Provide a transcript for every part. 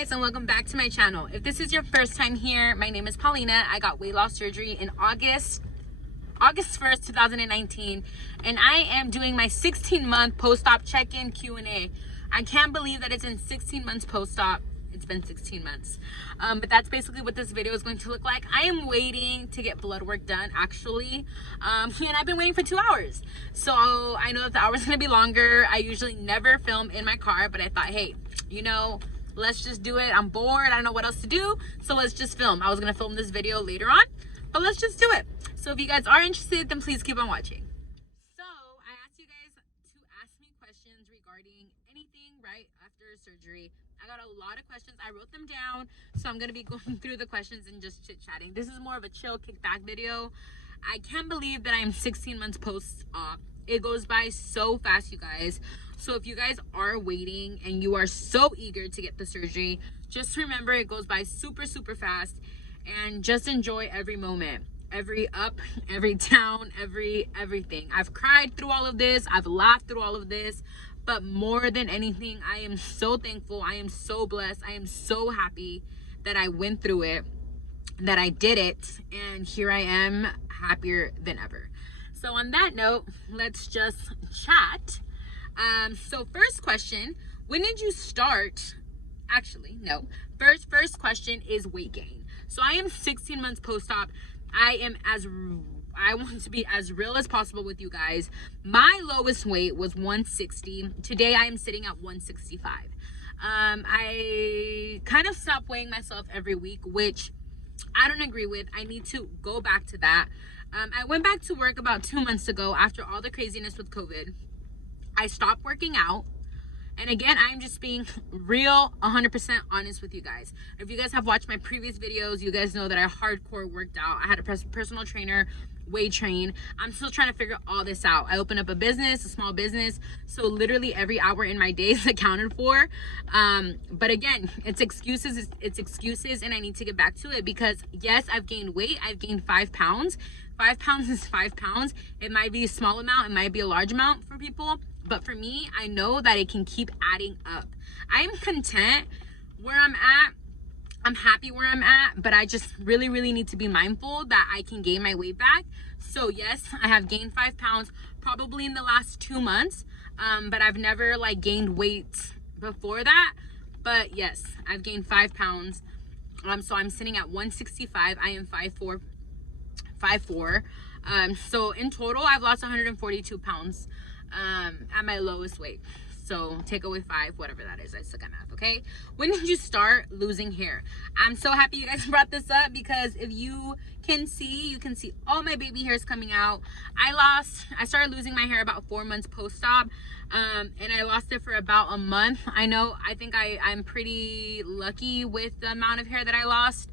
guys, and welcome back to my channel. If this is your first time here, my name is Paulina. I got weight loss surgery in August 1st, 2019, and I am doing my 16-month post-op check-in Q&A. I can't believe that it's in 16 months post-op. It's been 16 months. But that's basically what this video is going to look like. I am waiting to get blood work done, actually. And I've been waiting for 2 hours. So I know that the hour's gonna be longer. I usually never film in my car, but I thought, hey, you know, let's just do it. I'm bored. I don't know what else to do. So let's just film. I was gonna film this video later on, but let's just do it. So if you guys are interested, then please keep on watching. So I asked you guys to ask me questions regarding anything right after surgery. I got a lot of questions. I wrote them down, so I'm gonna be going through the questions and just chit-chatting. This is more of a chill kickback video. I can't believe that I'm 16 months post-op. It goes by so fast, you guys. So if you guys are waiting and you are so eager to get the surgery, just remember it goes by super fast, and just enjoy every moment, every up, every down, everything. I've cried through all of this. I've laughed through all of this. But more than anything, I am so thankful. I am so blessed. I am so happy that I went through it, that I did it, and here I am, happier than ever. So on that note, let's just chat. So first question, when did you start? Actually, no. First question is weight gain. So I am 16 months post-op. I want to be as real as possible with you guys. My lowest weight was 160. Today I am sitting at 165. I kind of stopped weighing myself every week, which I don't agree with. I need to go back to that. I went back to work about 2 months ago after all the craziness with COVID. I stopped working out. And again, I'm just being real, 100% honest with you guys. If you guys have watched my previous videos, you guys know that I hardcore worked out. I had a personal trainer, weight train. I'm still trying to figure all this out. I opened up a business, a small business. So literally every hour in my day is accounted for. But again, it's excuses, and I need to get back to it because yes, I've gained weight. I've gained 5 pounds. 5 pounds is 5 pounds. It might be a small amount. It might be a large amount for people. But for me, I know that it can keep adding up. I'm content where I'm at. I'm happy where I'm at, but I just really need to be mindful that I can gain my weight back. So yes, I have gained 5 pounds probably in the last 2 months, but I've never like gained weight before that. But yes, I've gained 5 pounds. So I'm sitting at 165. I am 5'4". So in total, I've lost 142 pounds at my lowest weight. So take away 5, whatever that is. I suck at math, okay? When did you start losing hair? I'm so happy you guys brought this up because if you can see all my baby hairs coming out. I started losing my hair about 4 months post-op, and I lost it for about a month. I think I'm pretty lucky with the amount of hair that I lost,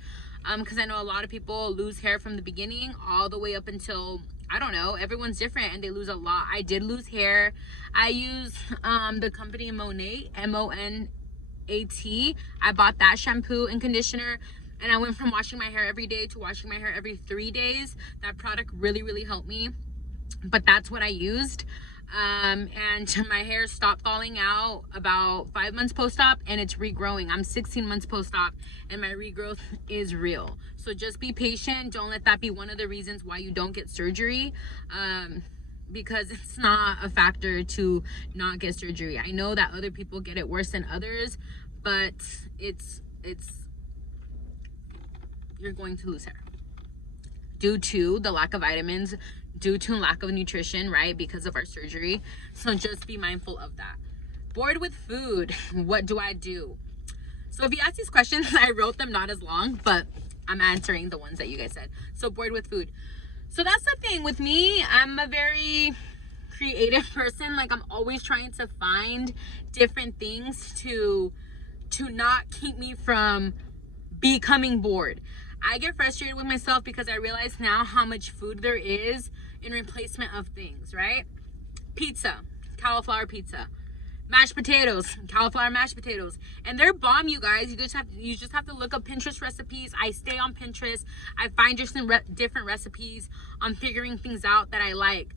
because I know a lot of people lose hair from the beginning all the way up until, I don't know, everyone's different and they lose a lot. I did lose hair. I use the company Monat, M-O-N-A-T. I bought that shampoo and conditioner, and I went from washing my hair every day to washing my hair every 3 days. That product really helped me, but that's what I used. And my hair stopped falling out about 5 months post-op, and it's regrowing. I'm 16 months post-op, and my regrowth is real. So just be patient. Don't let that be one of the reasons why you don't get surgery, because it's not a factor to not get surgery. I know that other people get it worse than others, but you're going to lose hair due to the lack of vitamins, due to lack of nutrition, right? Because of our surgery. So just be mindful of that. Bored with food, what do I do? So if you ask these questions, I wrote them not as long, but I'm answering the ones that you guys said. So bored with food. So that's the thing with me. I'm a very creative person. Like, I'm always trying to find different things to not keep me from becoming bored. I get frustrated with myself because I realize now how much food there is in replacement of things, right? Pizza, cauliflower pizza. Mashed potatoes, cauliflower mashed potatoes, and they're bomb, you guys. You just have to look up Pinterest recipes. I stay on Pinterest. I find different recipes. I'm figuring things out that I like.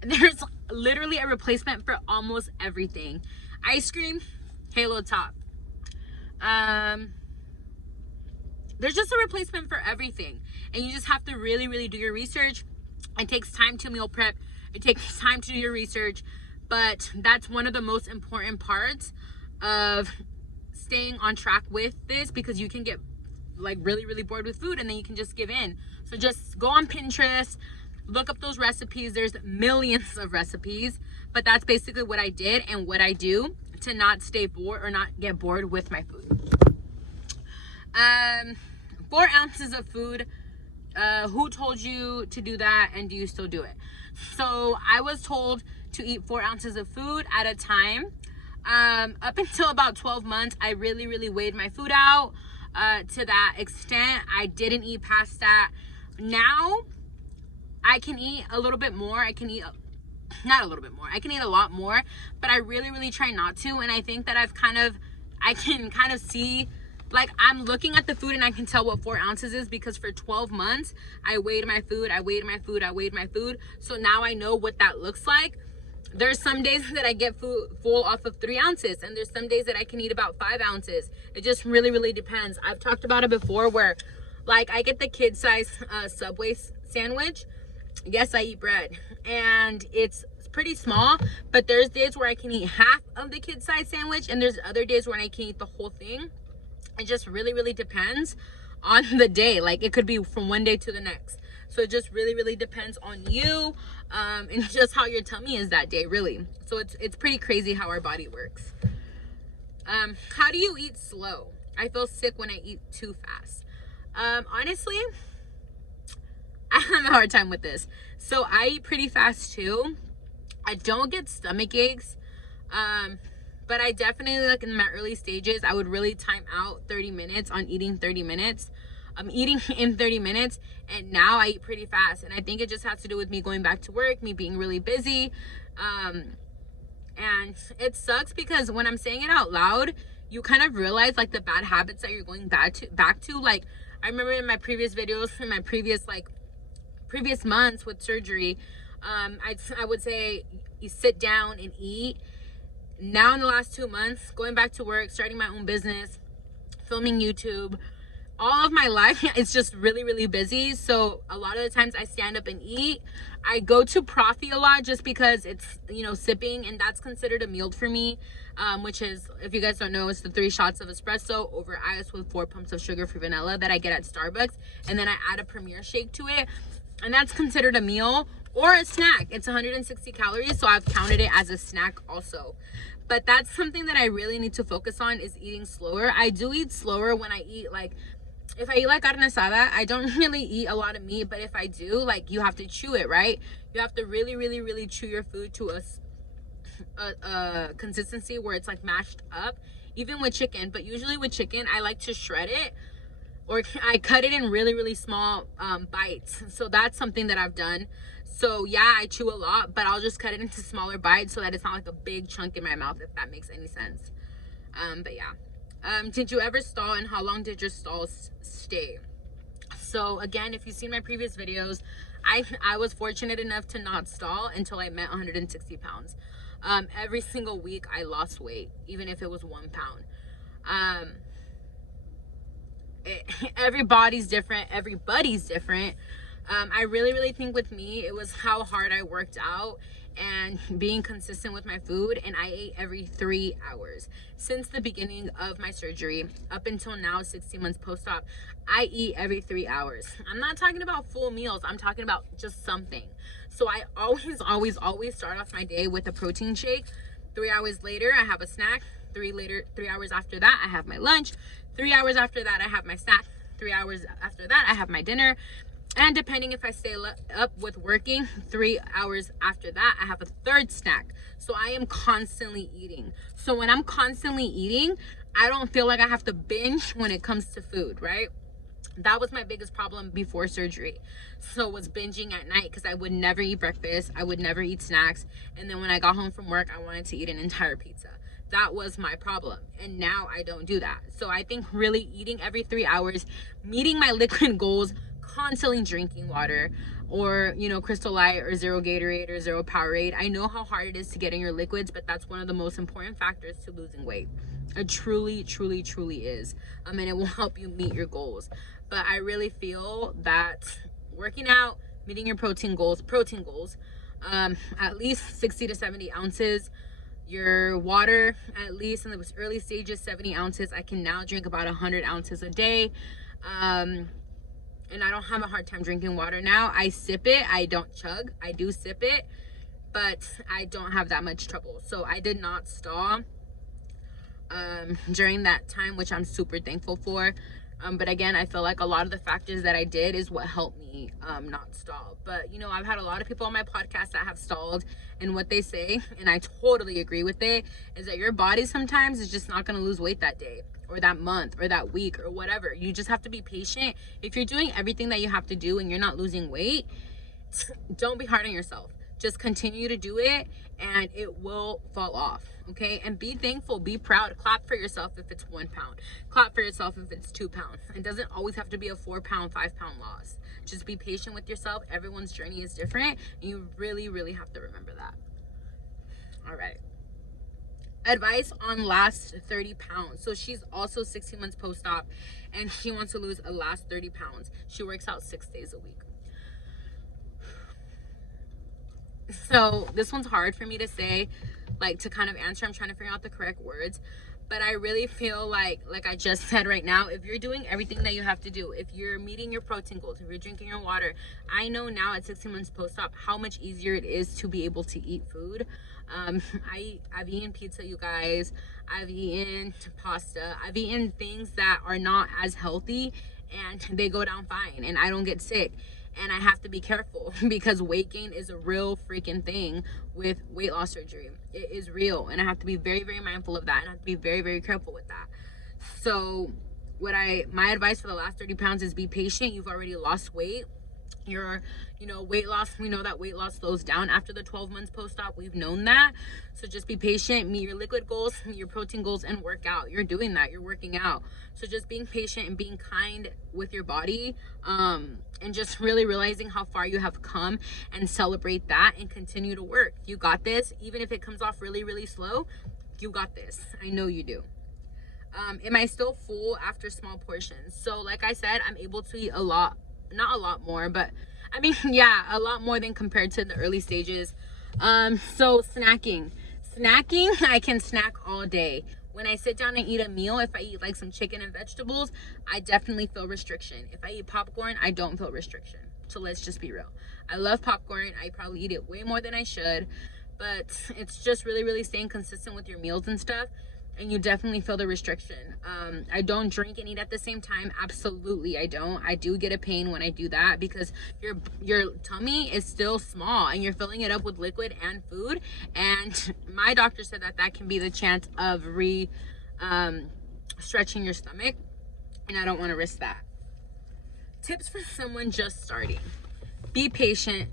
There's literally a replacement for almost everything. Ice cream, Halo Top. There's just a replacement for everything, and you just have to really, really do your research. It takes time to meal prep. It takes time to do your research, but that's one of the most important parts of staying on track with this, because you can get like really, really bored with food and then you can just give in. So just go on Pinterest, look up those recipes. There's millions of recipes, but that's basically what I did and what I do to not stay bored or not get bored with my food. 4 ounces of food. Who told you to do that, and do you still do it? So I was told to eat 4 ounces of food at a time. Up until about 12 months, I really, really weighed my food out. To that extent, I didn't eat past that. Now I can eat a little bit more. I can eat not a little bit more. I can eat a lot more, but I really, really try not to. And I think that I can kind of see, like, I'm looking at the food and I can tell what 4 ounces is, because for 12 months, I weighed my food. So now I know what that looks like. There's some days that I get full off of 3 ounces, and there's some days that I can eat about 5 ounces. It just really, really depends. I've talked about it before where, like, I get the kid size Subway sandwich. Yes, I eat bread, and it's pretty small, but there's days where I can eat half of the kid size sandwich, and there's other days when I can eat the whole thing. It just really, really depends on the day. Like, it could be from one day to the next. So it just really, really depends on you, and just how your tummy is that day, really. So it's pretty crazy how our body works. How do you eat slow? I feel sick when I eat too fast. Honestly, I have a hard time with this. So I eat pretty fast too. I don't get stomach aches, but I definitely, like, in my early stages, I would really time out 30 minutes on eating 30 minutes. I'm eating in 30 minutes, and now I eat pretty fast. And I think it just has to do with me going back to work, me being really busy. And it sucks because when I'm saying it out loud, you kind of realize, like, the bad habits that you're going back to. Like, I remember in my previous videos, in my previous months with surgery, I would say you sit down and eat. Now in the last 2 months, going back to work, starting my own business, filming YouTube, all of my life, it's just really, really busy. So a lot of the times I stand up and eat. I go to Profi a lot just because it's, sipping, and that's considered a meal for me, which is, if you guys don't know, it's the 3 shots of espresso over ice with 4 pumps of sugar-free vanilla that I get at Starbucks, and then I add a Premier shake to it, and that's considered a meal or a snack. It's 160 calories, so I've counted it as a snack also. But that's something that I really need to focus on, is eating slower. I do eat slower when I eat, like, if I eat like carne asada, I don't really eat a lot of meat, but if I do, like, you have to chew it, right? You have to really, really, really chew your food to a consistency where it's, like, mashed up, even with chicken. But usually with chicken, I like to shred it, or I cut it in really, really small bites. So that's something that I've done. So yeah, I chew a lot, but I'll just cut it into smaller bites so that it's not like a big chunk in my mouth, if that makes any sense. But yeah. Did you ever stall, and how long did your stalls stay? So again, if you've seen my previous videos, I was fortunate enough to not stall until I met 160 pounds. Every single week I lost weight, even if it was 1 pound. Everybody's different. I really, really think with me, it was how hard I worked out and being consistent with my food. And I ate every 3 hours since the beginning of my surgery up until now, 16 months post-op. I eat every 3 hours. I'm not talking about full meals. I'm talking about just something. So I always start off my day with a protein shake. 3 hours later, I have a snack. 3 hours after that, I have my lunch. 3 hours after that, I have my snack. 3 hours after that, I have my dinner. And depending if I stay up with working, 3 hours after that, I have a third snack. So I am constantly eating. So when I'm constantly eating, I don't feel like I have to binge when it comes to food, right? That was my biggest problem before surgery. So was binging at night, because I would never eat breakfast. I would never eat snacks. And then when I got home from work, I wanted to eat an entire pizza. That was my problem. And now I don't do that. So I think really eating every 3 hours, meeting my liquid goals, constantly drinking water, or, you know, Crystal Light or zero Gatorade or zero Powerade. I know how hard it is to get in your liquids, but that's one of the most important factors to losing weight. It truly, truly, truly is. And it will help you meet your goals. But I really feel that working out, meeting your protein goals, at least 60 to 70 ounces. Your water, at least in the early stages, 70 ounces. I can now drink about 100 ounces a day. And I don't have a hard time drinking water now. I sip it. I don't chug. I do sip it, but I don't have that much trouble. So I did not stall during that time, which I'm super thankful for. But again, I feel like a lot of the factors that I did is what helped me not stall. But, you know, I've had a lot of people on my podcast that have stalled, and what they say, and I totally agree with it, is that your body sometimes is just not going to lose weight that day or that month or that week or whatever. You just have to be patient. If you're doing everything that you have to do and you're not losing weight, don't be hard on yourself. Just continue to do it and it will fall off. Okay, and be thankful, be proud, clap for yourself if it's 1 pound, clap for yourself if it's 2 pounds. It doesn't always have to be a 4 pound, 5 pound loss. Just be patient with yourself. Everyone's journey is different, and you really, really have to remember that. All right, advice on last 30 pounds. So she's also 16 months post-op, and she wants to lose a last 30 pounds. She works out 6 days a week. So this one's hard for me to say, like, to kind of answer. I'm trying to figure out the correct words, but I really feel like I just said right now, if you're doing everything that you have to do, if you're meeting your protein goals, if you're drinking your water, I know now at 16 months post-op how much easier it is to be able to eat food. I've eaten pizza, you guys. I've eaten pasta. I've eaten things that are not as healthy, and they go down fine, and I don't get sick. And I have to be careful because weight gain is a real freaking thing with weight loss surgery. It is real, and I have to be very, very mindful of that, and I have to be very, very careful with that. So my advice for the last 30 pounds is be patient. You've already lost weight. Your, you know, weight loss, we know that weight loss slows down after the 12 months post-op. We've known that. So just be patient, meet your liquid goals, meet your protein goals, and work out. You're doing that. You're working out. So just being patient and being kind with your body, and just really realizing how far you have come, and celebrate that and continue to work. You got this. Even if it comes off really, really slow, you got this. I know you do. Am I still full after small portions? So like I said, I'm able to eat a lot. Not a lot more, but I mean, yeah, a lot more than compared to the early stages. So snacking, I can snack all day. When I sit down and eat a meal, if I eat like some chicken and vegetables, I definitely feel restriction. If I eat popcorn, I don't feel restriction. So let's just be real. I love popcorn. I probably eat it way more than I should, but it's just really, really staying consistent with your meals and stuff. And you definitely feel the restriction. I don't drink and eat at the same time. Absolutely, I don't. I do get a pain when I do that because your tummy is still small and you're filling it up with liquid and food. And my doctor said that can be the chance of stretching your stomach, and I don't want to risk that. Tips for someone just starting: be patient,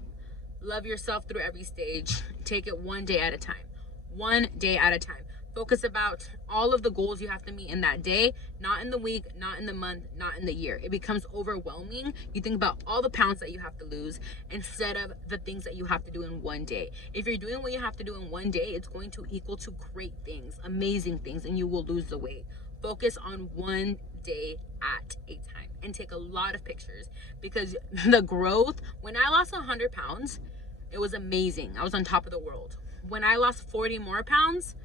love yourself through every stage, take it one day at a time. One day at a time. Focus about all of the goals you have to meet in that day, not in the week, not in the month, not in the year. It becomes overwhelming. You think about all the pounds that you have to lose instead of the things that you have to do in one day. If you're doing what you have to do in one day, it's going to equal to great things, amazing things, and you will lose the weight. Focus on one day at a time and take a lot of pictures, because the growth, when I lost 100 pounds, it was amazing. I was on top of the world. When I lost 40 more pounds,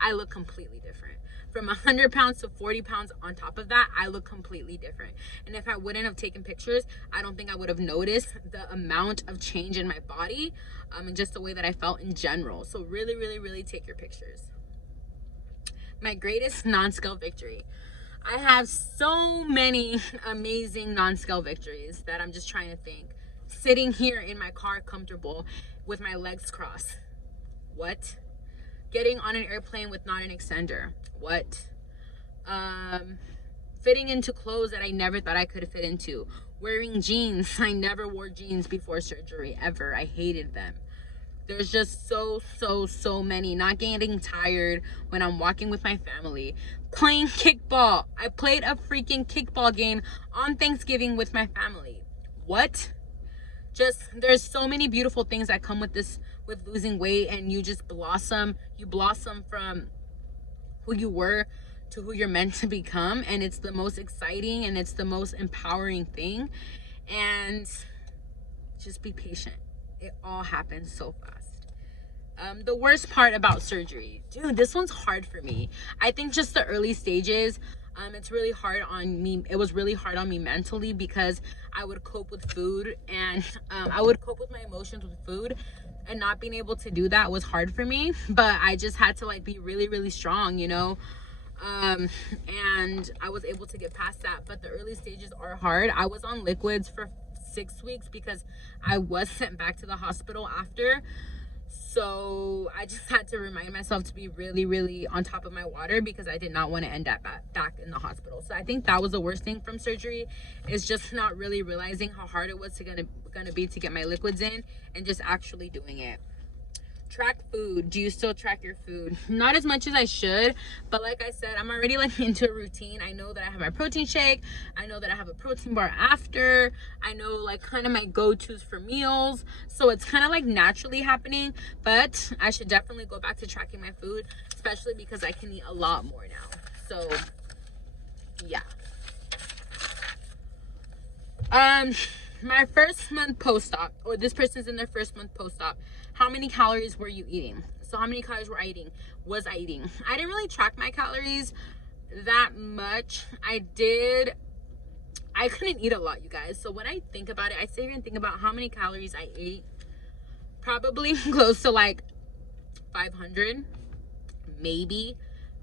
I look completely different. From 100 pounds to 40 pounds on top of that, I look completely different. And if I wouldn't have taken pictures, I don't think I would have noticed the amount of change in my body, and just the way that I felt in general. So really, really, really take your pictures. My greatest non-scale victory. I have so many amazing non-scale victories that I'm just trying to think. Sitting here in my car comfortable with my legs crossed. What? Getting on an airplane with not an extender. What? Fitting into clothes that I never thought I could fit into. Wearing jeans. I never wore jeans before surgery, ever. I hated them. There's just so many. Not getting tired when I'm walking with my family. Playing kickball. I played a freaking kickball game on Thanksgiving with my family. What? just, there's so many beautiful things that come with this, with losing weight, and you just blossom. You blossom from who you were to who you're meant to become, and it's the most exciting and it's the most empowering thing. And just be patient. It all happens so fast. The worst part about surgery, dude, this one's hard for me. I think just the early stages, it's really hard on me. It was really hard on me mentally, because I would cope with food, and I would cope with my emotions with food, and not being able to do that was hard for me. But I just had to like be really, really strong, you know. And I was able to get past that. But the early stages are hard. I was on liquids for 6 weeks because I was sent back to the hospital after. So I just had to remind myself to be really, really on top of my water, because I did not want to end up back in the hospital. So I think that was the worst thing from surgery, is just not really realizing how hard it was gonna be to get my liquids in, and just actually doing it. Track food. Do you still track your food? Not as much as I should, but like I said, I'm already like into a routine. I know that I have my protein shake. I know that I have a protein bar after. I know like kind of my go-tos for meals. So it's kind of like naturally happening, but I should definitely go back to tracking my food, especially because I can eat a lot more now. So yeah. My first month post-op, or this person's in their first month post-op, how many calories were you eating? So how many calories was I eating? I didn't really track my calories that much. I couldn't eat a lot, you guys. So when I think about it, I sit here and think about how many calories I ate. Probably close to like 500, maybe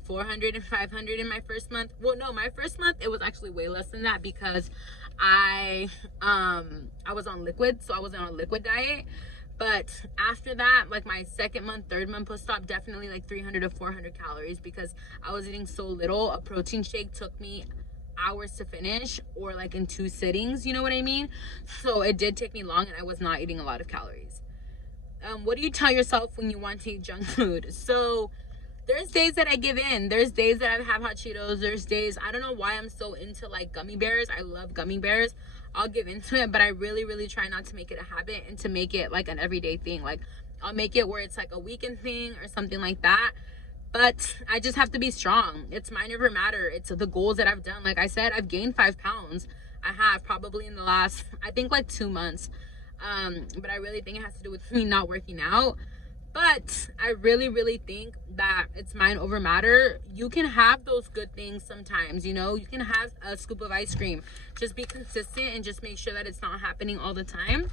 400 and 500 in my first month. Well, no, my first month, it was actually way less than that, because I was on liquid, so I was on a liquid diet. But after that, like my second month, third month post-op, definitely like 300 to 400 calories, because I was eating so little. A protein shake took me hours to finish, or like in 2 sittings, you know what I mean? So it did take me long, and I was not eating a lot of calories. What do you tell yourself when you want to eat junk food? So there's days that I give in. There's days that I have hot Cheetos. There's days, I don't know why I'm so into like gummy bears. I love gummy bears. I'll give into it, but I really, really try not to make it a habit, and to make it like an everyday thing. Like I'll make it where it's like a weekend thing or something like that. But I just have to be strong. It's mind over matter. It's the goals that I've done. Like I said, I've gained 5 pounds. I have, probably in the last, I think like 2 months. But I really think it has to do with me not working out. But I really, really think that it's mind over matter. You can have those good things sometimes, you know. You can have a scoop of ice cream. Just be consistent, and just make sure that it's not happening all the time.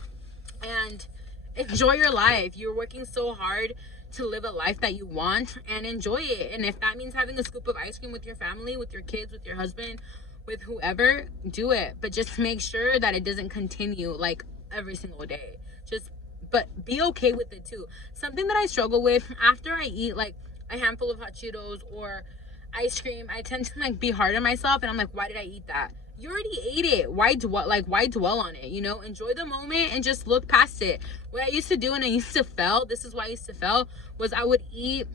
And enjoy your life. You're working so hard to live a life that you want, and enjoy it. And if that means having a scoop of ice cream with your family, with your kids, with your husband, with whoever, do it. But just make sure that it doesn't continue like every single day. But be okay with it too. Something that I struggle with after I eat like a handful of hot Cheetos or ice cream, I tend to like be hard on myself, and I'm like, why did I eat that? You already ate it. Why dwell on it? You know, enjoy the moment and just look past it. What I used to do, and I used to fail, this is why I used to fail, was I would eat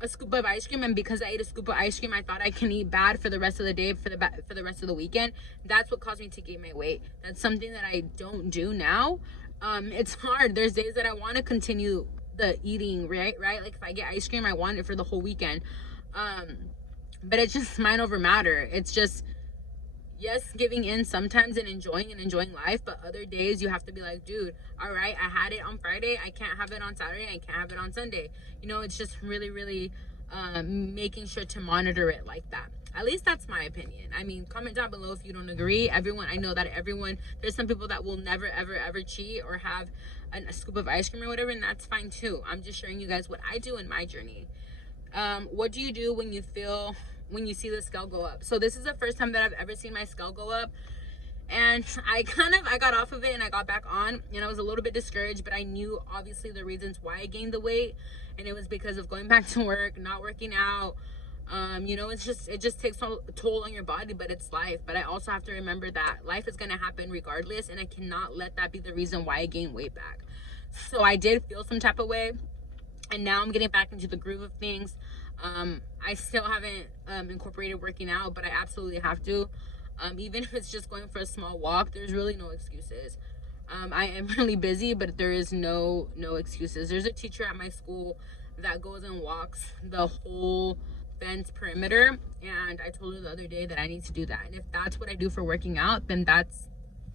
a scoop of ice cream, and because I ate a scoop of ice cream, I thought I can eat bad for the rest of the day, for the rest of the weekend. That's what caused me to gain my weight. That's something that I don't do now. It's hard. There's days that I want to continue the eating, right? Like if I get ice cream, I want it for the whole weekend. But it's just mind over matter. It's just, yes, giving in sometimes and enjoying life, but other days you have to be like, dude, all right, I had it on Friday, I can't have it on Saturday, I can't have it on Sunday. You know, it's just really, really making sure to monitor it like that. At least that's my opinion. I mean, comment down below if you don't agree. I know that there's some people that will never, ever cheat or have a scoop of ice cream or whatever, and that's fine too. I'm just sharing you guys what I do in my journey. What do you do when you see the scale go up? So this is the first time that I've ever seen my scale go up, and I got off of it and I got back on, and I was a little bit discouraged, but I knew obviously the reasons why I gained the weight, and it was because of going back to work, not working out. You know, it just takes a toll on your body, but it's life. But I also have to remember that life is going to happen regardless, and I cannot let that be the reason why I gain weight back. So I did feel some type of way, and now I'm getting back into the groove of things. I still haven't incorporated working out, but I absolutely have to. Even if it's just going for a small walk, there's really no excuses. I am really busy, but there is no excuses. There's a teacher at my school that goes and walks the whole fence perimeter, and I told her the other day that I need to do that. And if that's what I do for working out, then that's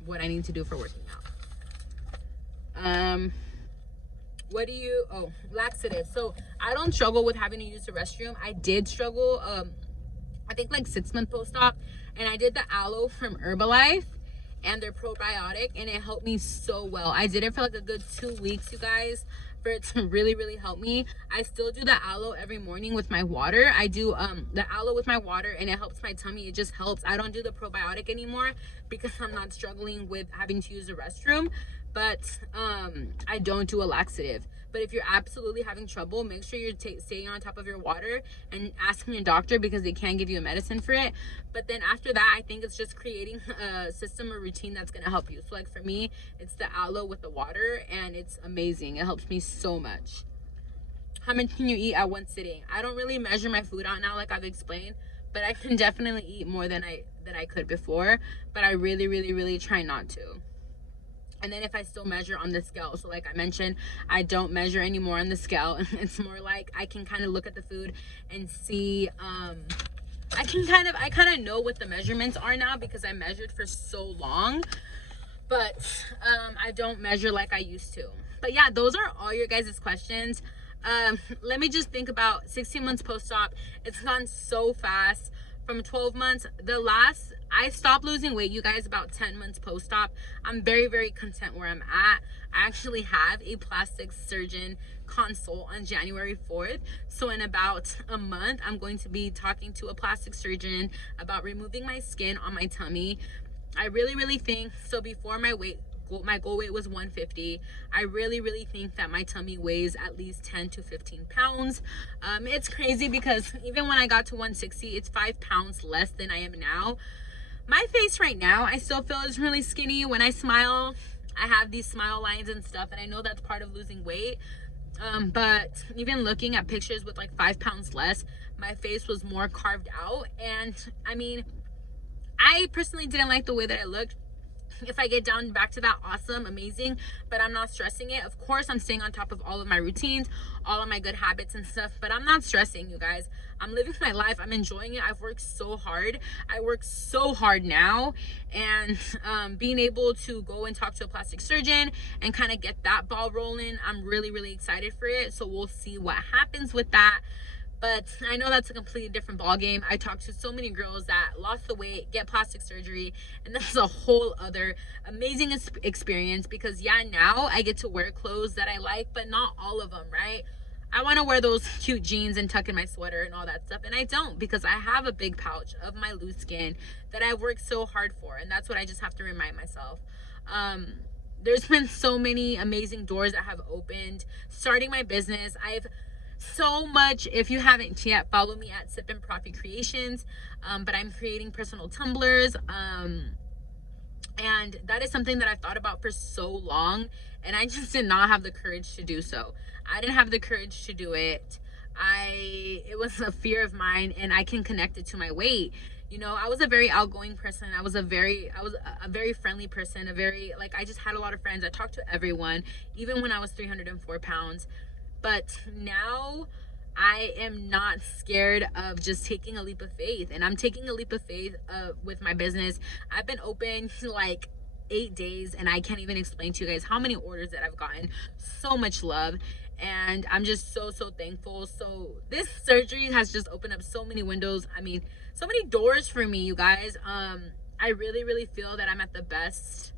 what I need to do for working out. What do you, oh, laxative. So I don't struggle with having to use the restroom. I did struggle, I think like 6-month post-op, and I did the aloe from Herbalife and their probiotic, and it helped me so well. I did it for like a good 2 weeks, you guys, for it to really help me. I still do the aloe every morning with my water. I do the aloe with my water, and it helps my tummy. It just helps. I don't do the probiotic anymore because I'm not struggling with having to use the restroom. But I don't do a laxative. But if you're absolutely having trouble, make sure you're staying on top of your water and asking your doctor, because they can give you a medicine for it. But then after that, I think it's just creating a system or routine that's going to help you. So like for me, it's the aloe with the water, and it's amazing. It helps me so much. How much can you eat at one sitting? I don't really measure my food out now, like I've explained, but I can definitely eat more than I could before. But I really try not to. And then if I still measure on the scale, so like I mentioned, I don't measure anymore on the scale. It's more like I can kind of look at the food and see, I kind of know what the measurements are now because I measured for so long. But I don't measure like I used to. But yeah, those are all your guys' questions. Let me just think about 16 months post-op. It's gone so fast. From 12 months, I stopped losing weight, you guys, about 10 months post-op. I'm very content where I'm at. I actually have a plastic surgeon consult on January 4th. So in about a month, I'm going to be talking to a plastic surgeon about removing my skin on my tummy. I really think, so before my goal weight was 150. I really think that my tummy weighs at least 10 to 15 pounds. It's crazy because even when I got to 160, it's 5 pounds less than I am now. My face right now, I still feel is really skinny. When I smile, I have these smile lines and stuff, and I know that's part of losing weight. But even looking at pictures with like 5 pounds less, my face was more carved out. And I mean, I personally didn't like the way that I looked. If I get down back to that, awesome, amazing, but I'm not stressing it. Of course, I'm staying on top of all of my routines, all of my good habits and stuff, but I'm not stressing, you guys. I'm living my life. I'm enjoying it. I've worked so hard. I work so hard now, and being able to go and talk to a plastic surgeon and kind of get that ball rolling, I'm really excited for it. So we'll see what happens with that. But I know that's a completely different ball game. I talked to so many girls that lost the weight, get plastic surgery, and that's a whole other amazing experience, because yeah, now I get to wear clothes that I like, but not all of them, right? I want to wear those cute jeans and tuck in my sweater and all that stuff, and I don't, because I have a big pouch of my loose skin that I've worked so hard for, and that's what I just have to remind myself. There's been so many amazing doors that have opened. Starting my business, I've so much. If you haven't yet, follow me at Sip and Profit Creations. But I'm creating personal tumblers, and that is something that I've thought about for so long, and I just did not have the courage to do so. I didn't have the courage to do it. It was a fear of mine, and I can connect it to my weight. You know, I was a very outgoing person. I was a very friendly person, I just had a lot of friends. I talked to everyone, even when I was 304 pounds. But now I am not scared of just taking a leap of faith, and I'm taking a leap of faith with my business. I've been open like 8 days, and I can't even explain to you guys how many orders that I've gotten. So much love, and I'm just so thankful. So this surgery has just opened up so many windows. I mean, so many doors for me, you guys. I really feel that I'm at the best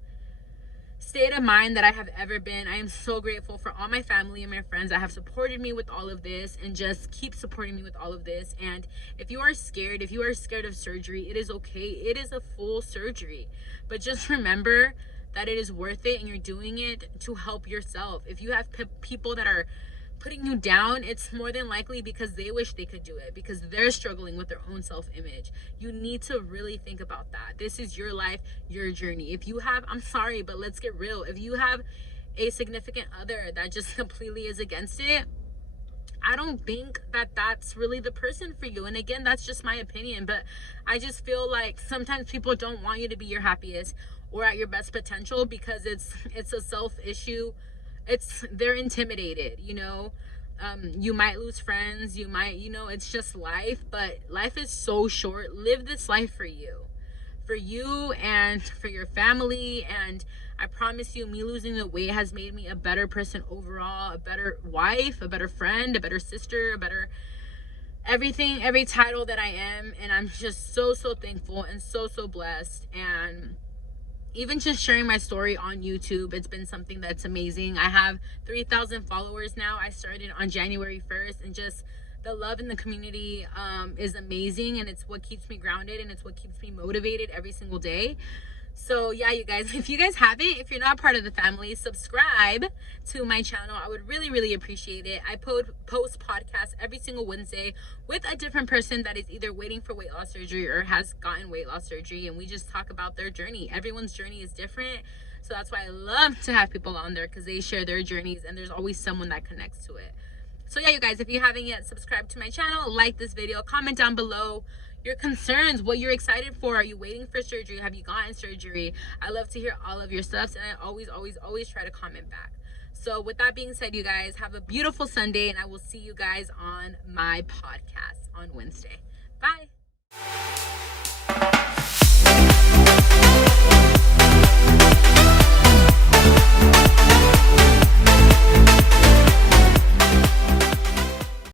state of mind that I have ever been. I am so grateful for all my family and my friends that have supported me with all of this, and just keep supporting me with all of this. And if you are scared of surgery, it is okay. It is a full surgery, but just remember that it is worth it, and you're doing it to help yourself. If you have people that are putting you down, it's more than likely because they wish they could do it, because they're struggling with their own self-image. You need to really think about that. This is your life, your journey. If you have, I'm sorry, but let's get real. If you have a significant other that just completely is against it, I don't think that that's really the person for you. And again, that's just my opinion, but I just feel like sometimes people don't want you to be your happiest, or at your best potential, because it's a self issue. They're intimidated, you know. You might lose friends, you might, you know, it's just life, but life is so short. Live this life for you and for your family. And I promise you, me losing the weight has made me a better person overall, a better wife, a better friend, a better sister, a better everything, every title that I am. And I'm just so thankful and so blessed. And even just sharing my story on YouTube, it's been something that's amazing. I have 3,000 followers now. I started on January 1st, and just the love in the community is amazing, and it's what keeps me grounded, and it's what keeps me motivated every single day. So yeah, you guys, if you guys haven't, if you're not part of the family, subscribe to my channel. I would really appreciate it. I post podcasts every single Wednesday with a different person that is either waiting for weight loss surgery or has gotten weight loss surgery, and we just talk about their journey. Everyone's journey is different, so that's why I love to have people on there, because they share their journeys and there's always someone that connects to it. So yeah, you guys, if you haven't yet subscribed to my channel, like this video, comment down below your concerns, what you're excited for. Are you waiting for surgery? Have you gotten surgery? I love to hear all of your stuff, and I always try to comment back. So with that being said, you guys, have a beautiful Sunday, and I will see you guys on my podcast on Wednesday. Bye.